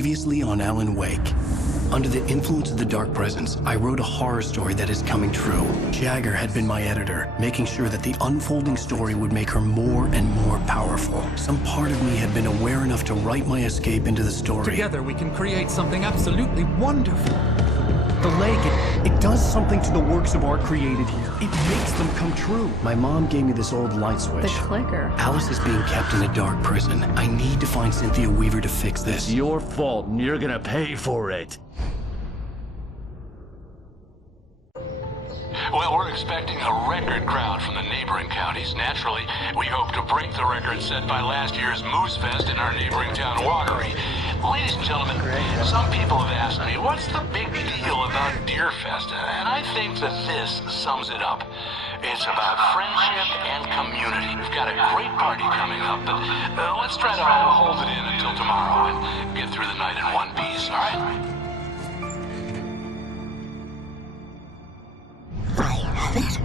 Previously on Alan Wake. Under the influence of the dark presence, I wrote a horror story that is coming true. Jagger had been my editor, making sure that the unfolding story would make her more and more powerful. Some part of me had been aware enough to write my escape into the story. Together we can create something absolutely wonderful. The lake, it does something to the works of art created here. It makes them come true. My mom gave me this old light switch. The clicker. Alice is being kept in a dark prison. I need to find Cynthia Weaver to fix this. It's your fault, and you're gonna pay for it. Well, we're expecting a record crowd from the neighboring counties. Naturally, we hope to break the record set by last year's Moose Fest in our neighboring town, Watery. Ladies and gentlemen, some people have asked me, what's the big deal about Deer Fest? And I think that this sums it up. It's about friendship and community. We've got a great party coming up, but let's try to hold it in until tomorrow and get through the night in one piece, all right? I have it.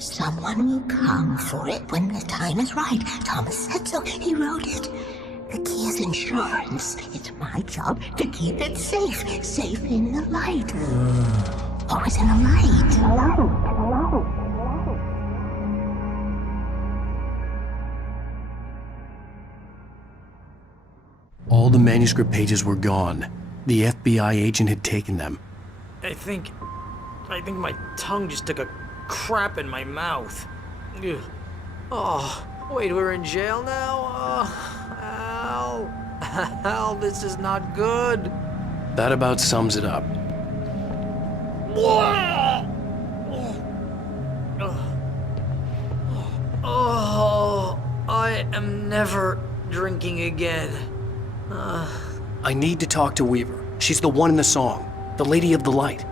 Someone will come for it when the time is right. Thomas said so. He wrote it. The key is insurance. It's my job to keep it safe. Safe in the light. Always in the light. All the manuscript pages were gone. The FBI agent had taken them. I think my tongue just took a crap in my mouth. Ugh. Oh, wait, we're in jail now? Al. Al, this is not good. That about sums it up. Oh, I am never drinking again. I need to talk to Weaver. She's the one in the song. The Lady of the Light.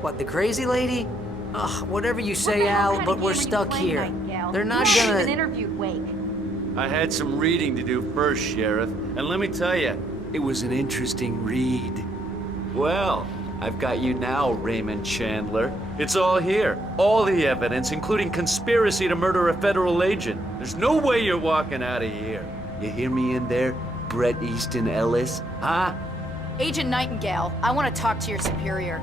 What, the crazy lady? Ugh, whatever you say, Al, but we're stuck here. They're not gonna... interviewed Wake. I had some reading to do first, Sheriff, and let me tell you, it was an interesting read. Well, I've got you now, Raymond Chandler. It's all here. All the evidence, including conspiracy to murder a federal agent. There's no way you're walking out of here. You hear me in there, Bret Easton Ellis? Huh? Agent Nightingale, I want to talk to your superior.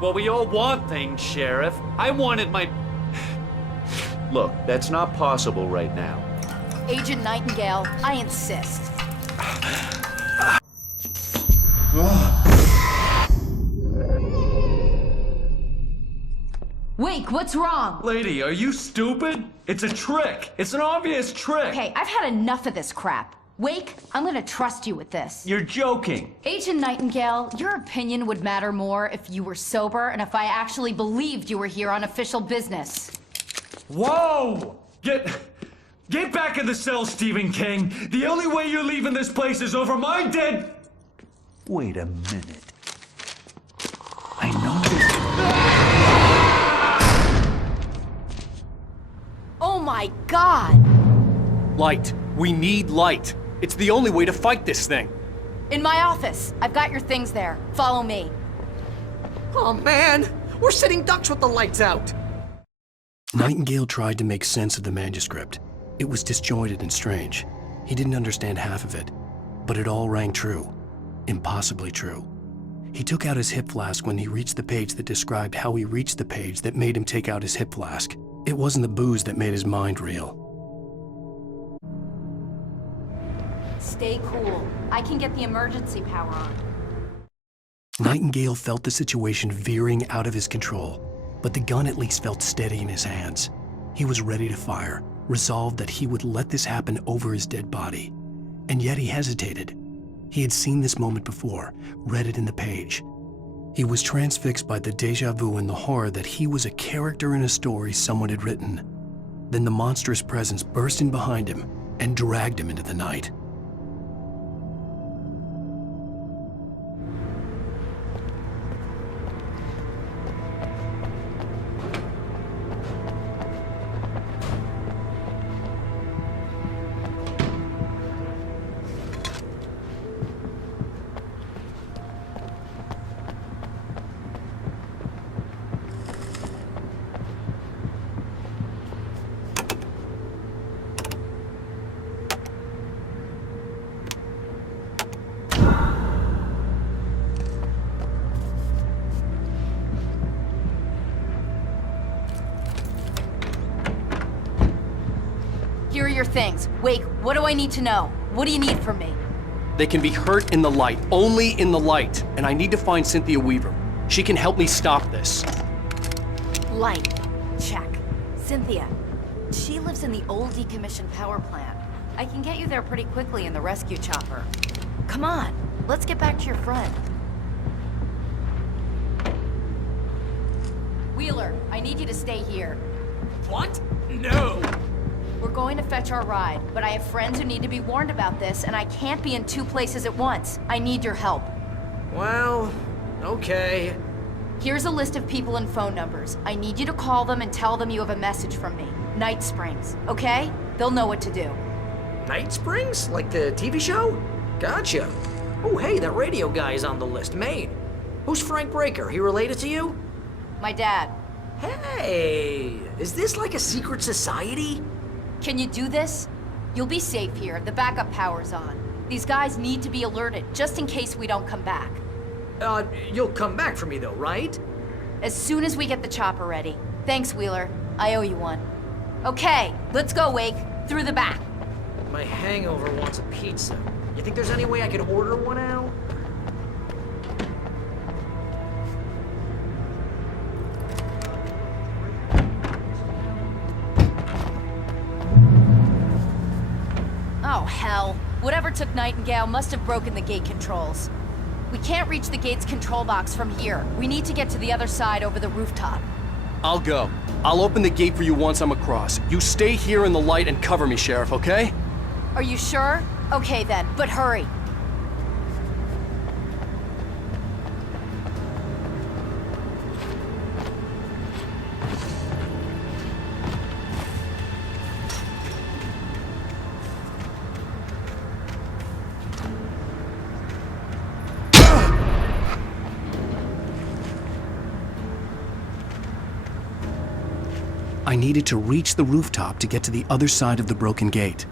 Well, we all want things, Sheriff. I wanted my... Look, that's not possible right now. Agent Nightingale, I insist. Wake, what's wrong? Lady, are you stupid? It's a trick. It's an obvious trick. Okay, I've had enough of this crap. Wake, I'm gonna trust you with this. You're joking. Agent Nightingale, your opinion would matter more if you were sober and if I actually believed you were here on official business. Whoa! Get back in the cell, Stephen King. The only way you're leaving this place is over my dead... Wait a minute. I know this... Oh my God! Light. We need light. It's the only way to fight this thing. In my office. I've got your things there. Follow me. Oh man, we're sitting ducks with the lights out. Nightingale tried to make sense of the manuscript. It was disjointed and strange. He didn't understand half of it, but it all rang true. Impossibly true. He took out his hip flask when he reached the page that described how he reached the page that made him take out his hip flask. It wasn't the booze that made his mind reel. Stay cool. I can get the emergency power on. Nightingale felt the situation veering out of his control, but the gun at least felt steady in his hands. He was ready to fire, resolved that he would let this happen over his dead body. And yet he hesitated. He had seen this moment before, read it in the page. He was transfixed by the déjà vu and the horror that he was a character in a story someone had written. Then the monstrous presence burst in behind him and dragged him into the night. things. Wake, what do I need to know? What do you need from me? They can be hurt in the light, only in the light. And I need to find Cynthia Weaver. She can help me stop this. Light. Check. Cynthia. She lives in the old decommissioned power plant. I can get you there pretty quickly in the rescue chopper. Come on, let's get back to your friend. Wheeler, I need you to stay here. What? No! We're going to fetch our ride, but I have friends who need to be warned about this, and I can't be in 2 places at once. I need your help. Well, okay. Here's a list of people and phone numbers. I need you to call them and tell them you have a message from me. Night Springs, okay? They'll know what to do. Night Springs? Like the TV show? Gotcha. Oh, hey, that radio guy is on the list, Maine. Who's Frank Breaker? He related to you? My dad. Hey, is this like a secret society? Can you do this? You'll be safe here. The backup power's on. These guys need to be alerted, just in case we don't come back. You'll come back for me though, right? As soon as we get the chopper ready. Thanks, Wheeler. I owe you one. Okay, let's go, Wake. Through the back. My hangover wants a pizza. You think there's any way I could order one out? Oh, hell. Whatever took Nightingale must have broken the gate controls. We can't reach the gate's control box from here. We need to get to the other side over the rooftop. I'll go. I'll open the gate for you once I'm across. You stay here in the light and cover me, Sheriff, okay? Are you sure? Okay then, but hurry. I needed to reach the rooftop to get to the other side of the broken gate.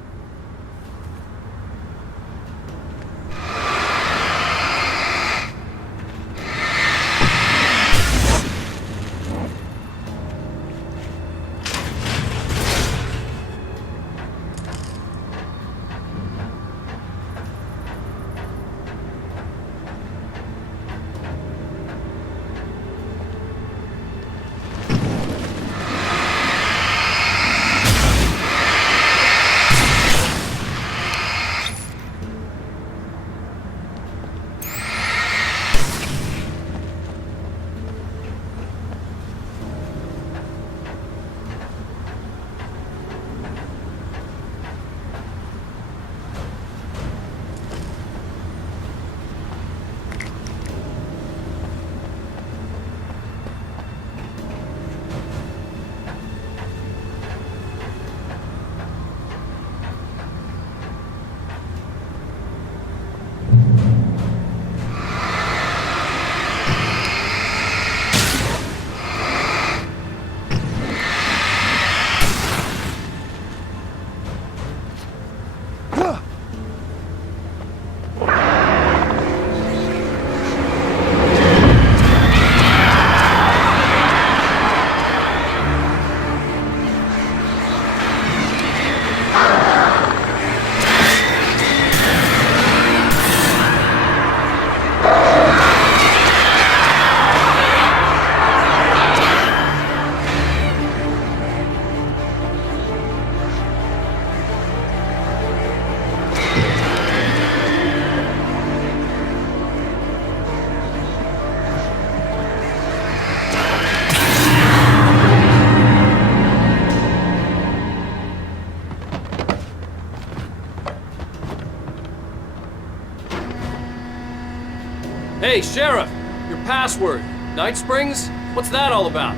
Hey, Sheriff! Your password. Night Springs? What's that all about?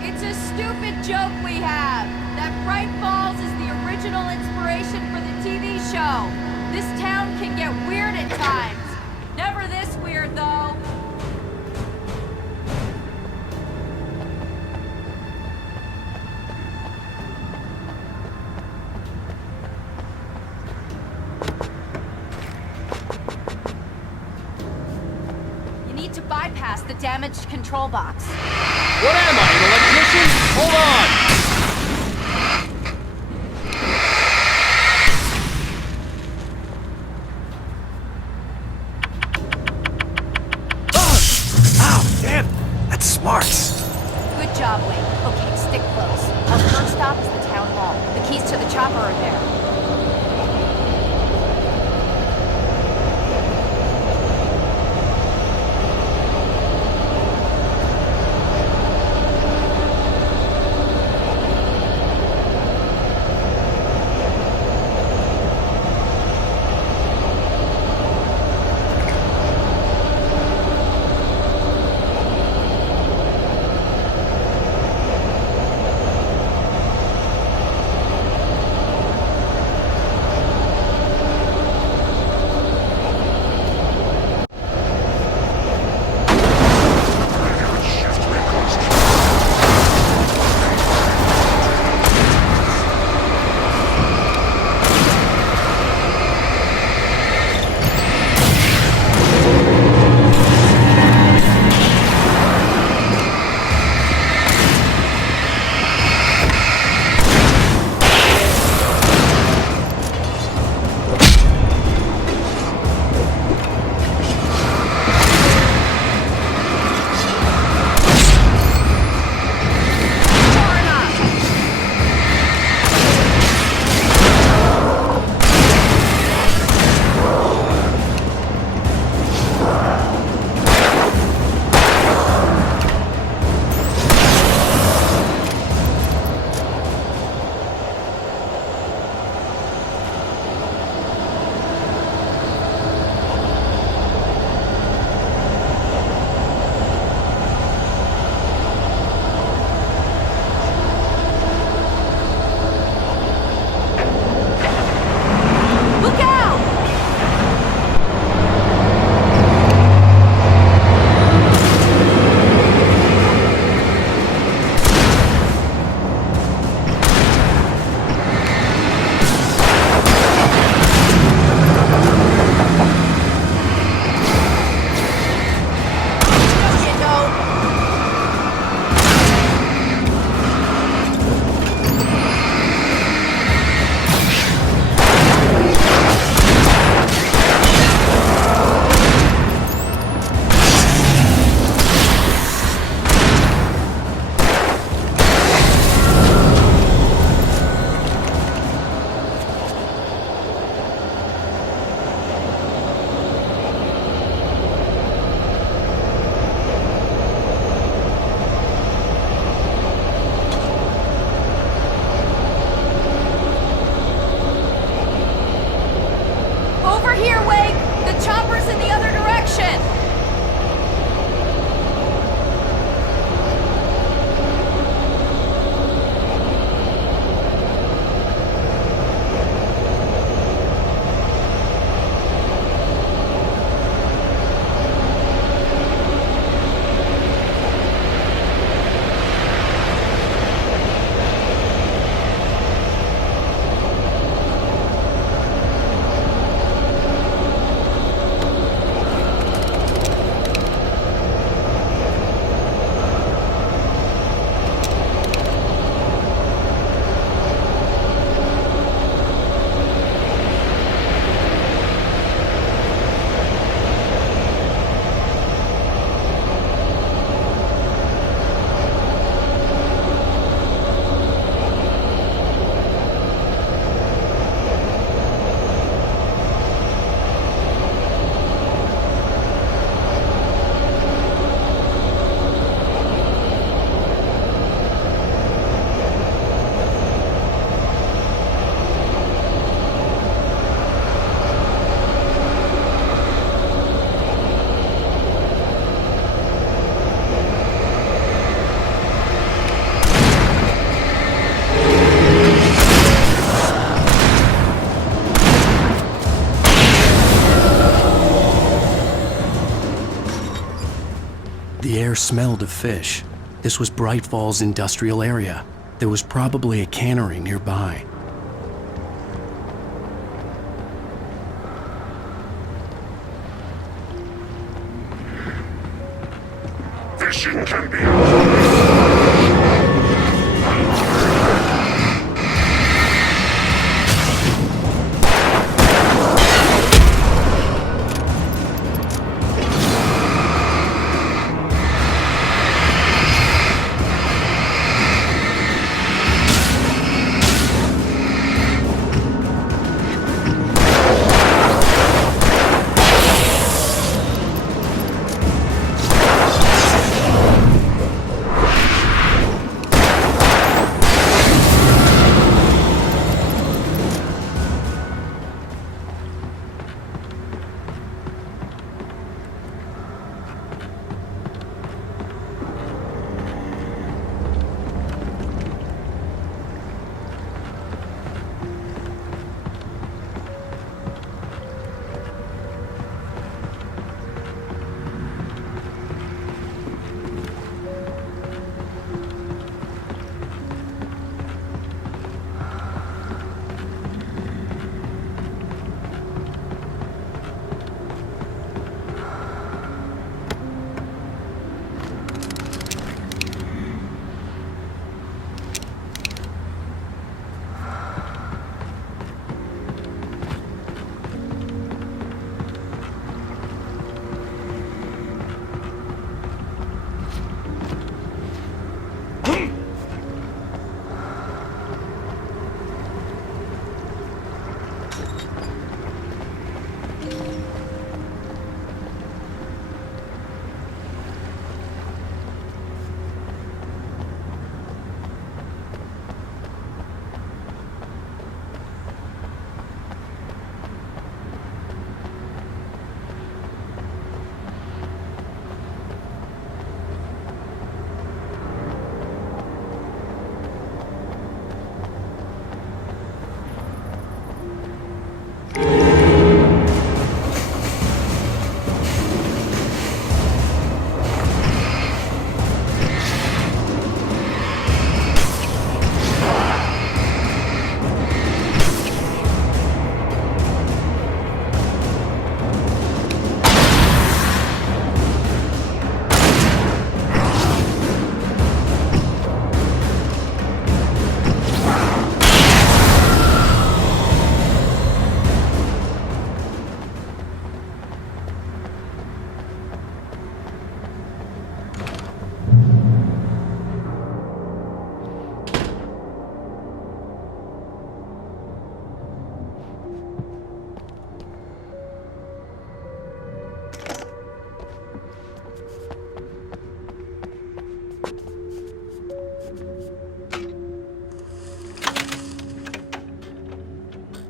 It's a stupid joke we have. That Bright Falls is the original inspiration for the TV show. This town can get weird at times. Never this weird, though. You need to bypass the damaged control box. What am I, an electrician? Hold on! marks. Good job, Wade. Okay, stick close. Our first stop is the town hall. The keys to the chopper are there. The air smelled of fish. This was Bright Falls industrial area. There was probably a cannery nearby. Fishing can be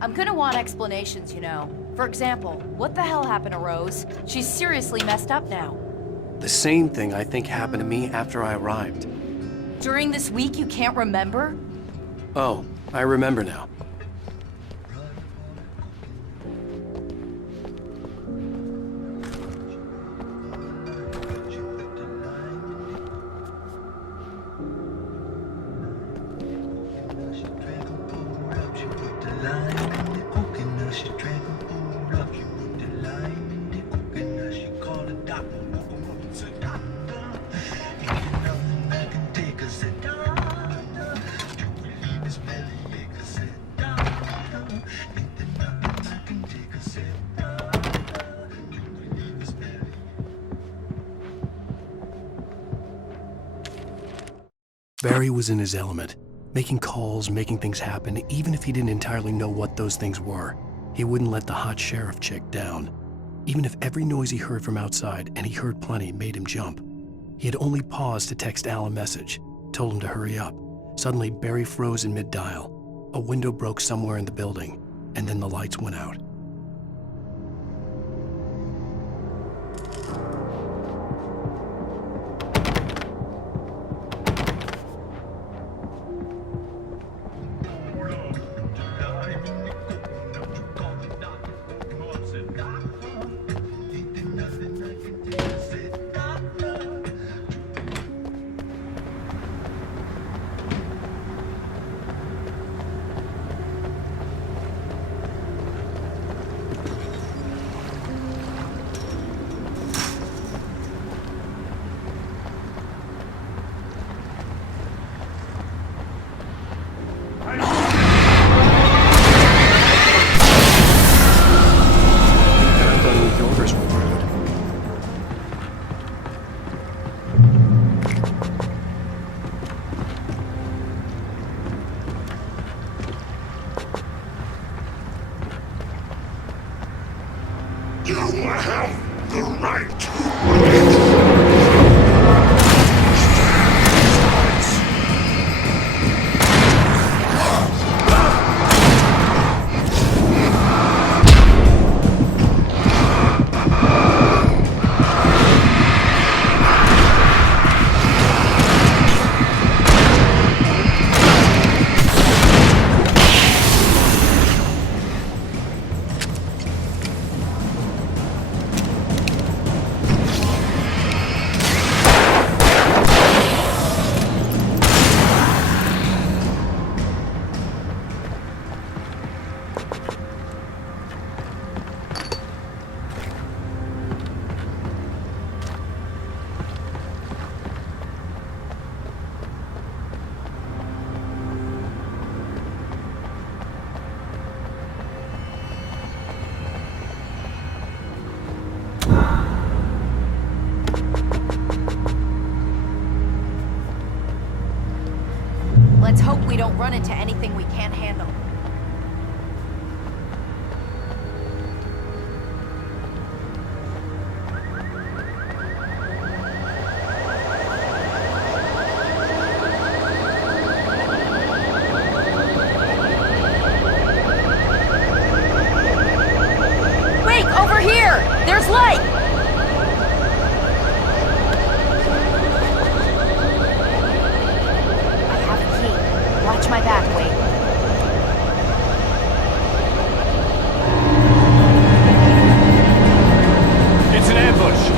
I'm gonna want explanations, you know. For example, what the hell happened to Rose? She's seriously messed up now. The same thing I think happened to me after I arrived. During this week, you can't remember? Oh, I remember now. Barry was in his element, making calls, making things happen, even if he didn't entirely know what those things were. He wouldn't let the hot sheriff chick down. Even if every noise he heard from outside, and he heard plenty, made him jump. He had only paused to text Al a message, told him to hurry up. Suddenly, Barry froze in mid-dial. A window broke somewhere in the building, and then the lights went out. You have the right. Let's hope we don't run into anything we can't handle. Wait, over here! There's light! Watch my back, wait. It's an ambush!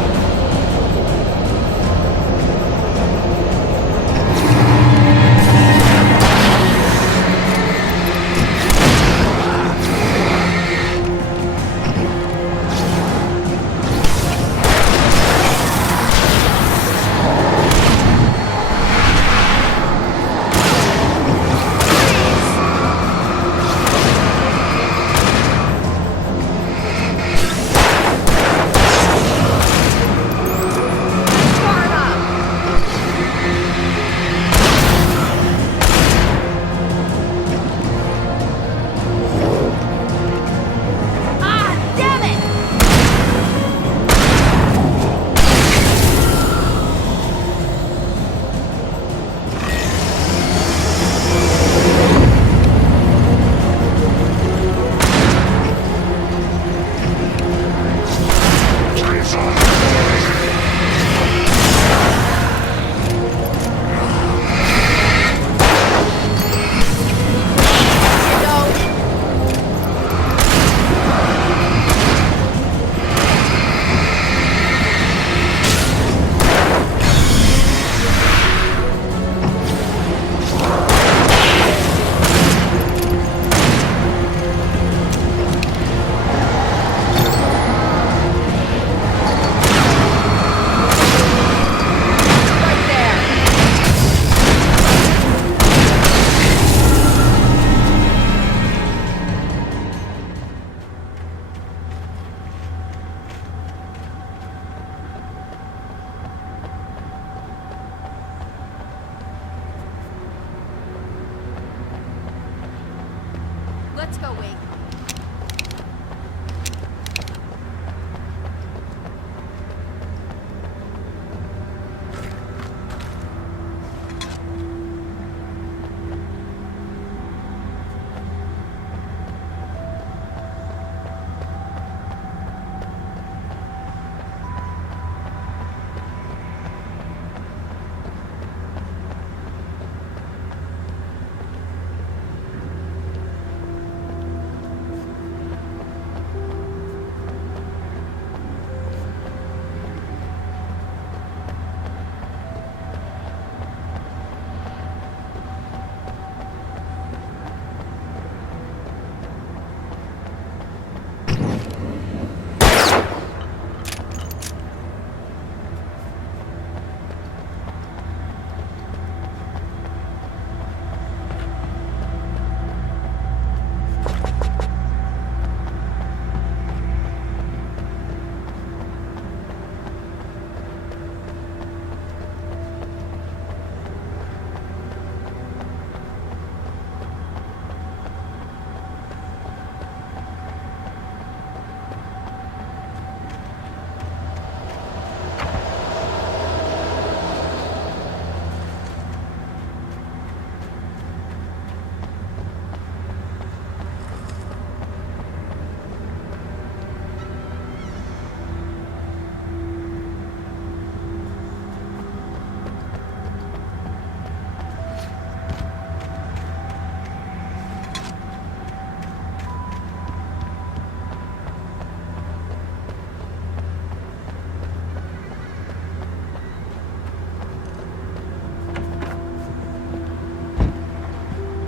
Let's go, Wade.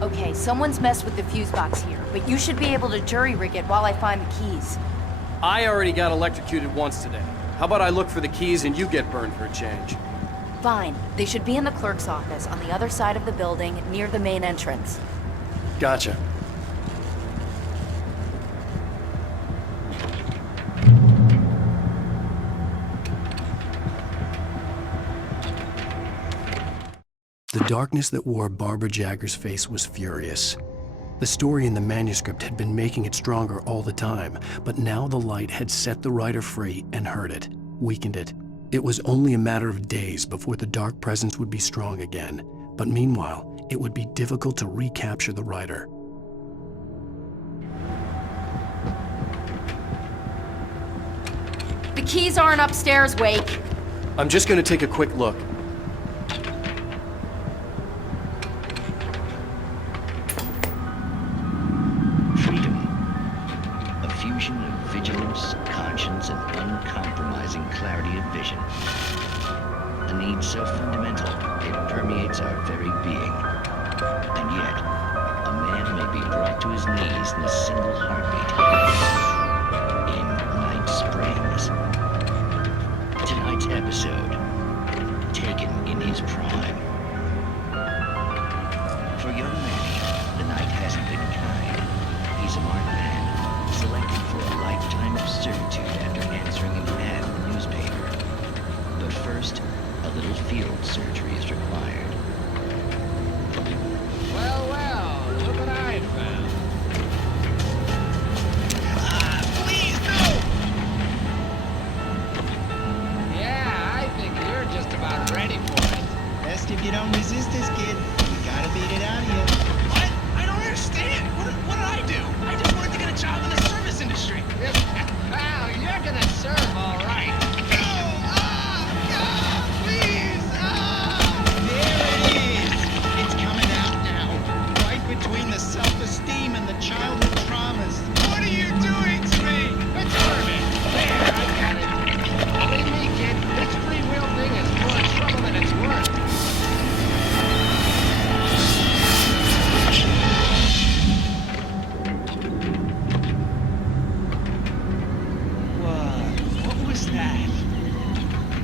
Okay, someone's messed with the fuse box here, but you should be able to jury-rig it while I find the keys. I already got electrocuted once today. How about I look for the keys and you get burned for a change? Fine. They should be in the clerk's office on the other side of the building, near the main entrance. Gotcha. The darkness that wore Barbara Jagger's face was furious. The story in the manuscript had been making it stronger all the time, but now the light had set the writer free and hurt it, weakened it. It was only a matter of days before the dark presence would be strong again, but meanwhile, it would be difficult to recapture the writer. The keys aren't upstairs, Wake. I'm just gonna take a quick look. Clarity of vision. A need so fundamental, it permeates our very being. And yet, a man may be brought to his knees in a single heartbeat. In Night Springs. Tonight's episode, taken in his prime. For young Manny, the night hasn't been kind. He's a marked man, selected for a lifetime of servitude after answering an ad in the newspaper. But first, a little field surgery is required. Well, well, look what I found. Please, no! Yeah, I think you're just about ready for it. Best if you don't resist this, kid. We gotta beat it out of you. What? I don't understand. What did I do? I just wanted to get a job in the service industry. Wow, you're gonna serve all right. Between the self-esteem and the childhood traumas. What are you doing to me? It's Herman. There, I got it. Believe me, kid, this free will thing is more trouble than it's worth. What was that?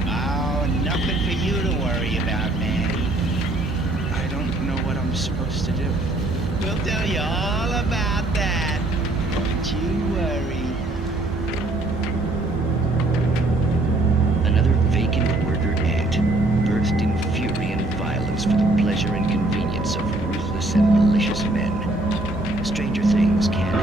Oh, nothing for you to worry about, Manny. I don't know what I'm supposed to do. We'll tell you all about that. Don't you worry. Another vacant worker ant, birthed in fury and violence for the pleasure and convenience of ruthless and malicious men. Stranger things can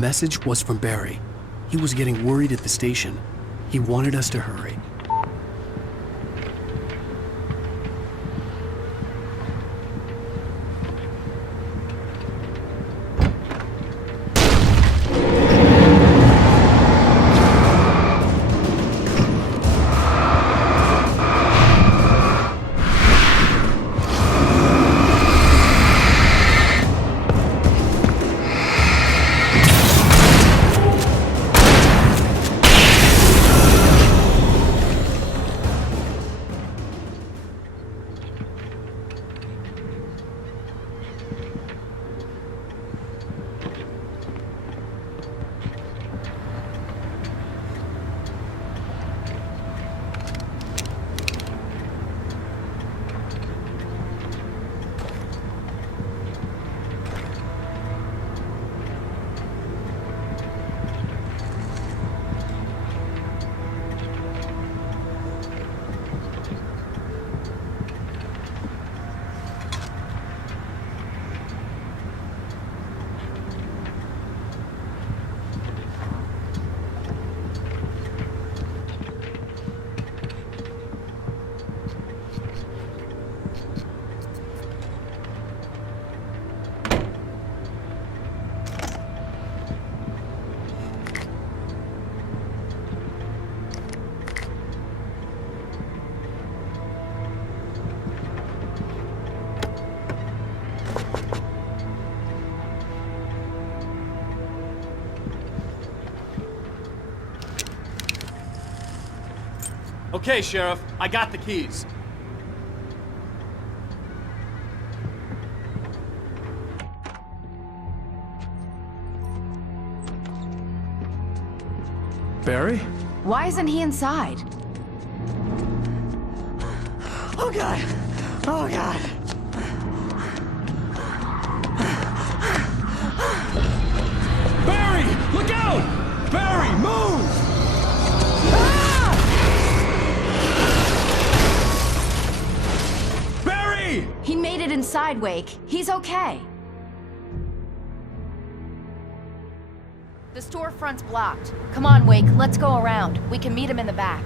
message was from Barry. He was getting worried at the station. He wanted us to hurry. Okay, Sheriff, I got the keys. Barry? Why isn't he inside? Oh God! Oh God! Barry! Look out! Barry, move! Barry! He made it inside, Wake. He's okay. The storefront's blocked. Come on, Wake, let's go around. We can meet him in the back.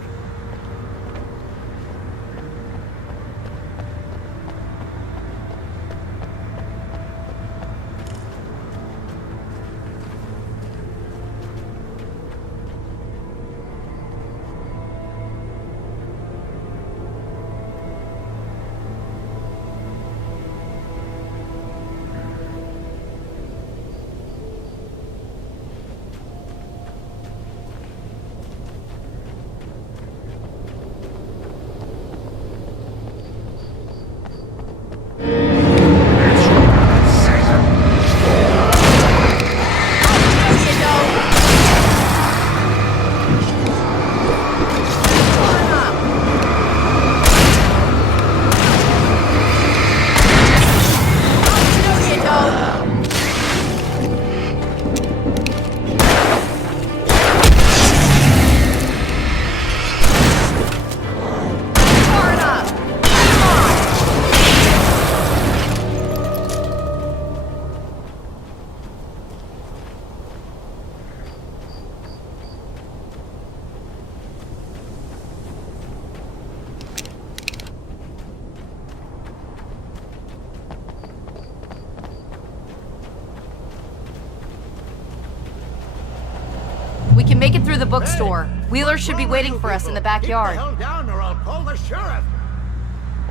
We can make it through the bookstore. Wheeler should be waiting for us in the backyard. Keep the hell down or I'll call the sheriff.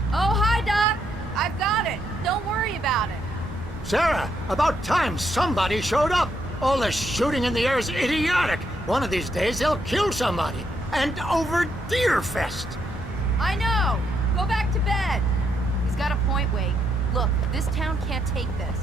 Oh, hi, Doc. I've got it. Don't worry about it. Sarah, about time somebody showed up. All this shooting in the air is idiotic. One of these days they'll kill somebody. And over Deerfest. I know. Go back to bed. He's got a point, Wake. Look, this town can't take this.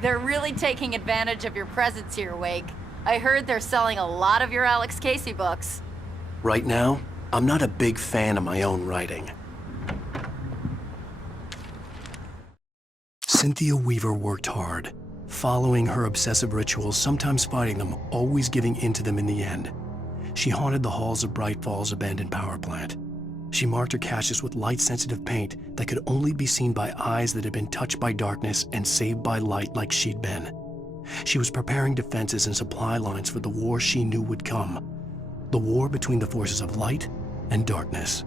They're really taking advantage of your presence here, Wake. I heard they're selling a lot of your Alex Casey books. Right now, I'm not a big fan of my own writing. Cynthia Weaver worked hard, following her obsessive rituals, sometimes fighting them, always giving in to them in the end. She haunted the halls of Bright Falls' abandoned power plant. She marked her caches with light-sensitive paint that could only be seen by eyes that had been touched by darkness and saved by light like she'd been. She was preparing defenses and supply lines for the war she knew would come. The war between the forces of light and darkness.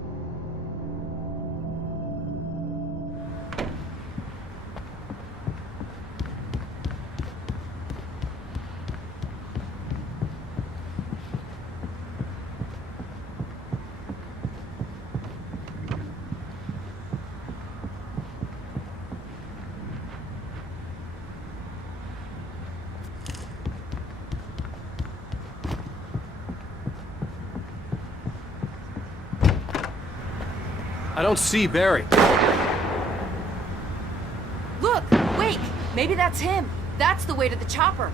I don't see Barry. Look, Wake! Maybe that's him. That's the way to the chopper.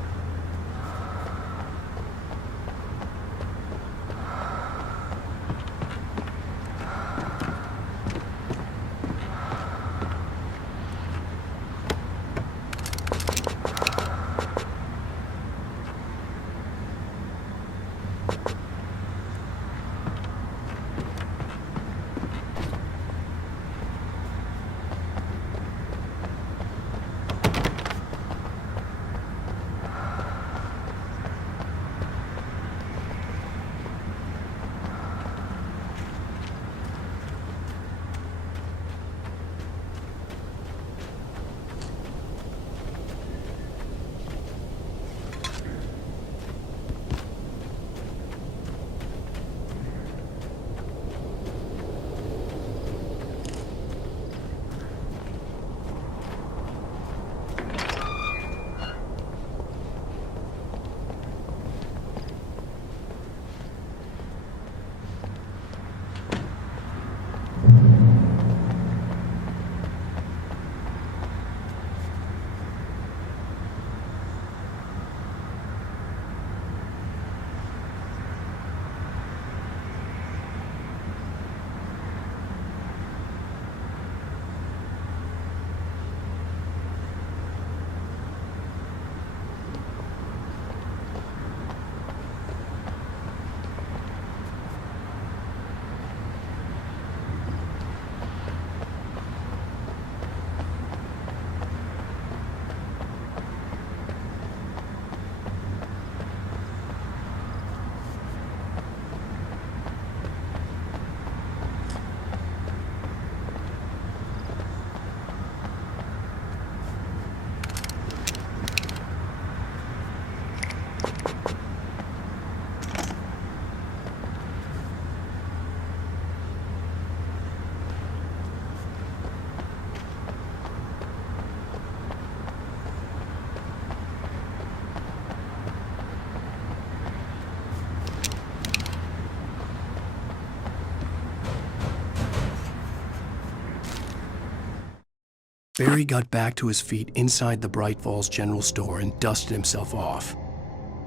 Barry got back to his feet inside the Bright Falls General Store and dusted himself off.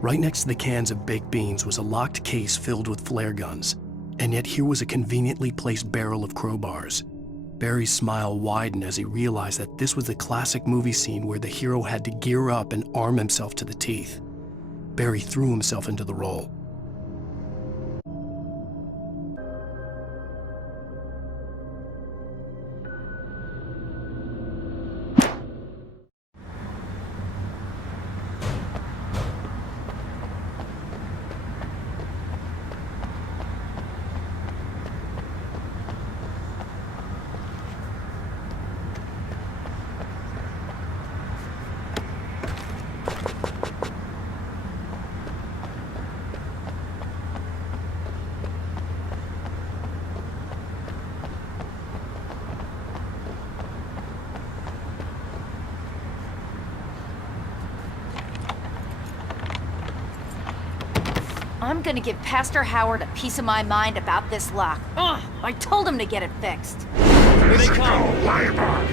Right next to the cans of baked beans was a locked case filled with flare guns, and yet here was a conveniently placed barrel of crowbars. Barry's smile widened as he realized that this was the classic movie scene where the hero had to gear up and arm himself to the teeth. Barry threw himself into the role. I'm gonna give Pastor Howard a piece of my mind about this lock. Ugh, I told him to get it fixed. Physical labor.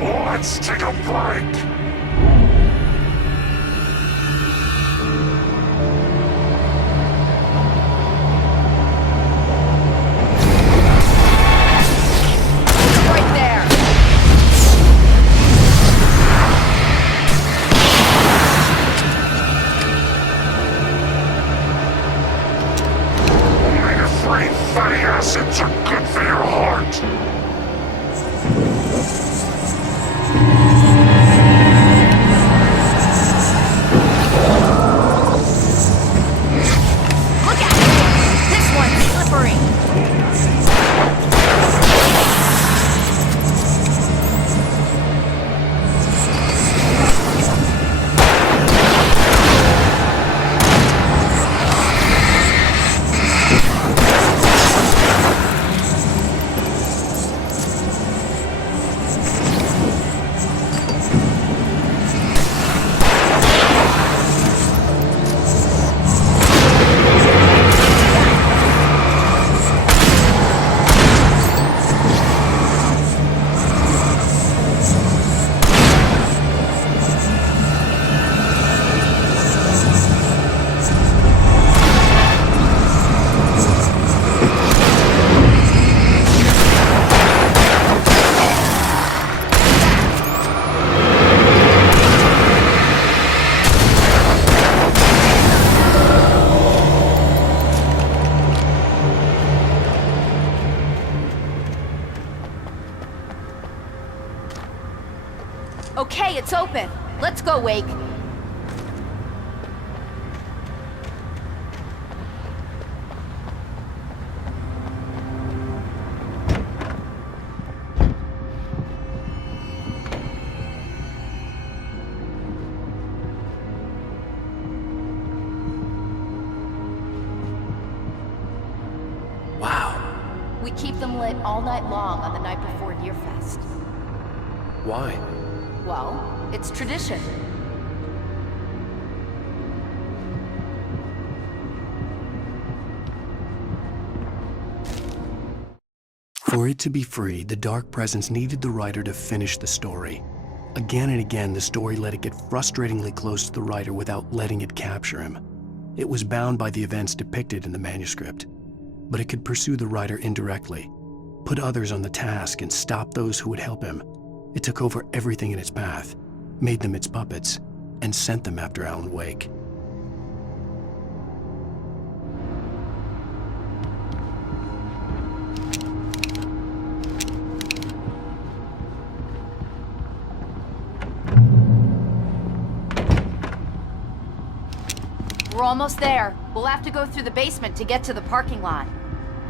Let's take a break. Let's go, Wake. Wow. We keep them lit all night long on the night before Deerfest. Why? Well, it's tradition. For it to be free, the Dark Presence needed the writer to finish the story. Again and again, the story let it get frustratingly close to the writer without letting it capture him. It was bound by the events depicted in the manuscript, but it could pursue the writer indirectly, put others on the task, and stop those who would help him. It took over everything in its path, made them its puppets, and sent them after Alan Wake. We're almost there. We'll have to go through the basement to get to the parking lot.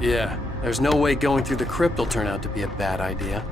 Yeah, there's no way going through the crypt will turn out to be a bad idea.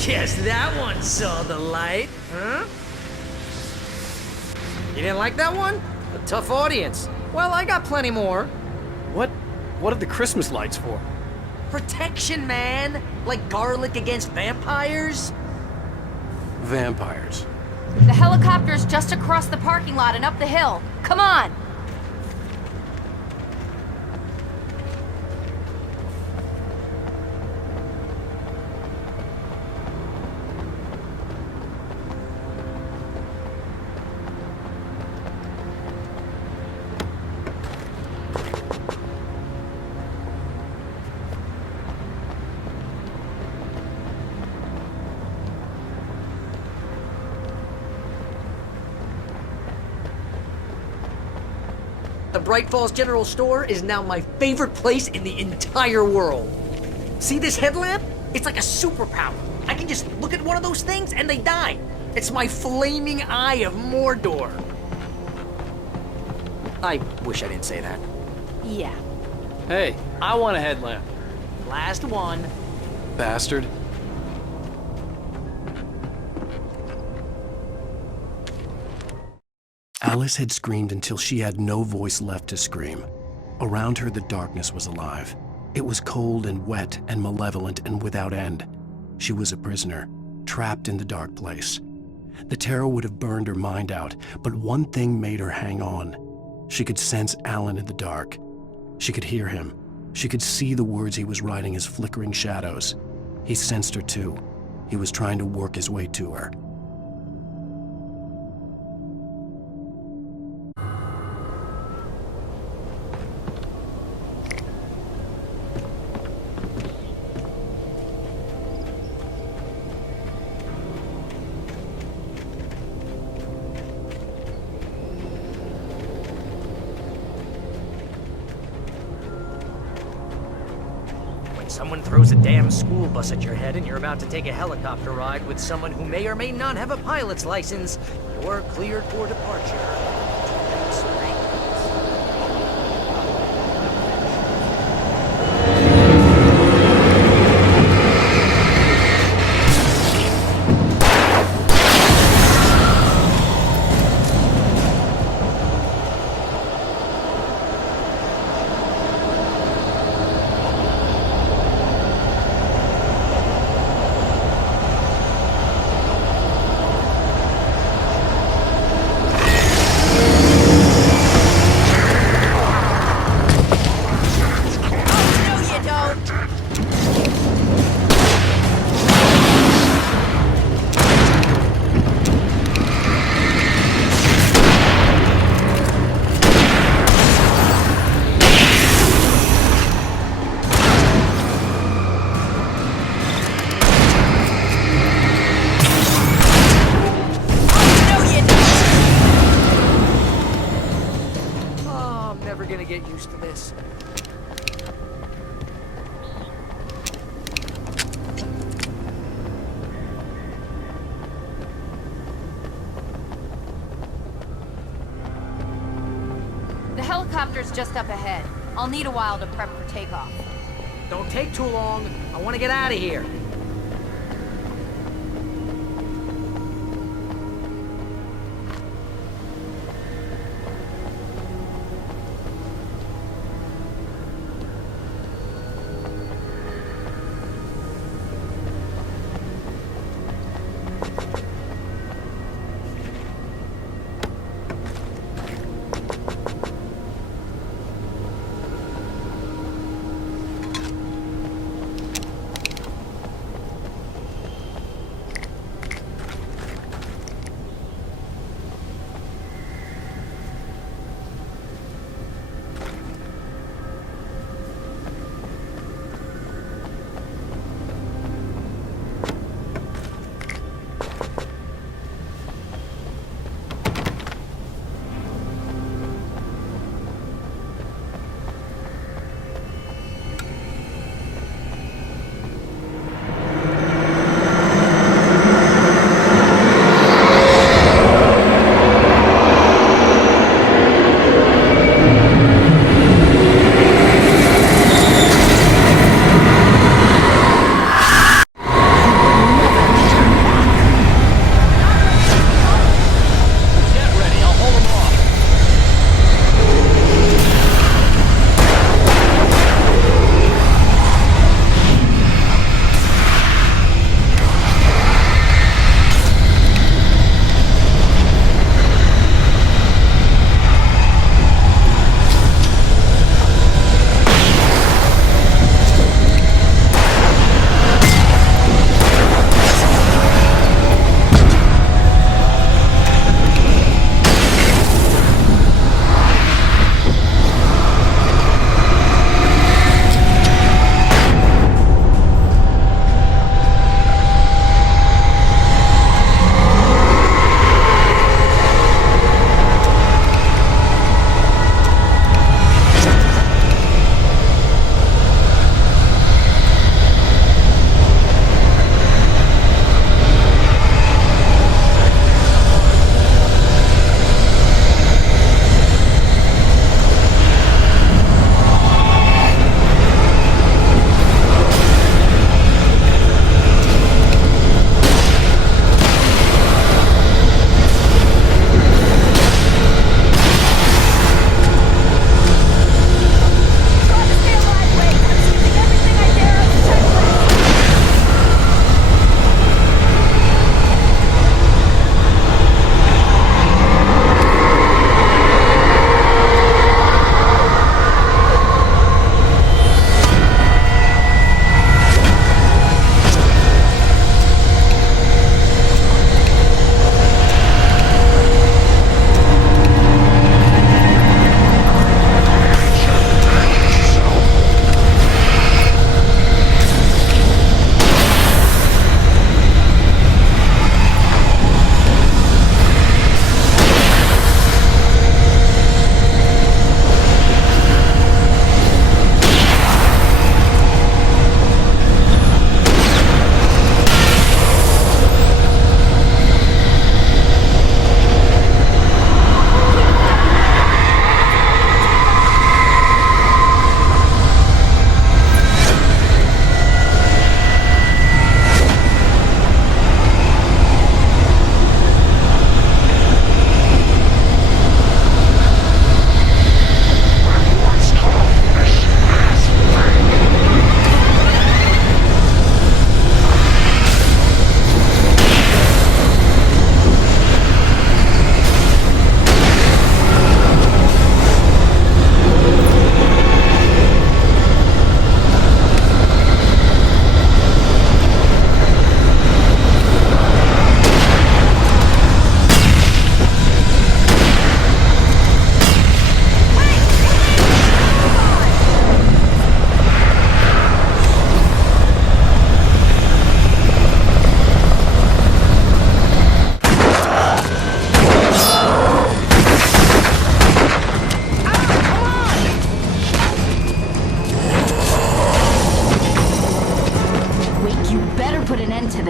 Guess that one saw the light, huh? You didn't like that one? A tough audience. Well, I got plenty more. What are the Christmas lights for? Protection, man! Like garlic against vampires? Vampires. The helicopter's just across the parking lot and up the hill. Come on! The Bright Falls General Store is now my favorite place in the entire world. See this headlamp? It's like a superpower. I can just look at one of those things and they die. It's my flaming eye of Mordor. I wish I didn't say that. Yeah. Hey, I want a headlamp. Last one. Bastard. Alice had screamed until she had no voice left to scream. Around her, the darkness was alive. It was cold and wet and malevolent and without end. She was a prisoner, trapped in the dark place. The terror would have burned her mind out, but one thing made her hang on. She could sense Alan in the dark. She could hear him. She could see the words he was writing as flickering shadows. He sensed her too. He was trying to work his way to her. Someone throws a damn school bus at your head and you're about to take a helicopter ride with someone who may or may not have a pilot's license, you're cleared for departure. The helicopter's just up ahead. I'll need a while to prep for takeoff. Don't take too long. I want to get out of here.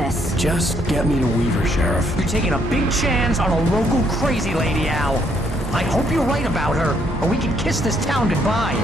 this. Just get me to Weaver, Sheriff. You're taking a big chance on a local crazy lady, Al. I hope you're right about her, or we can kiss this town goodbye.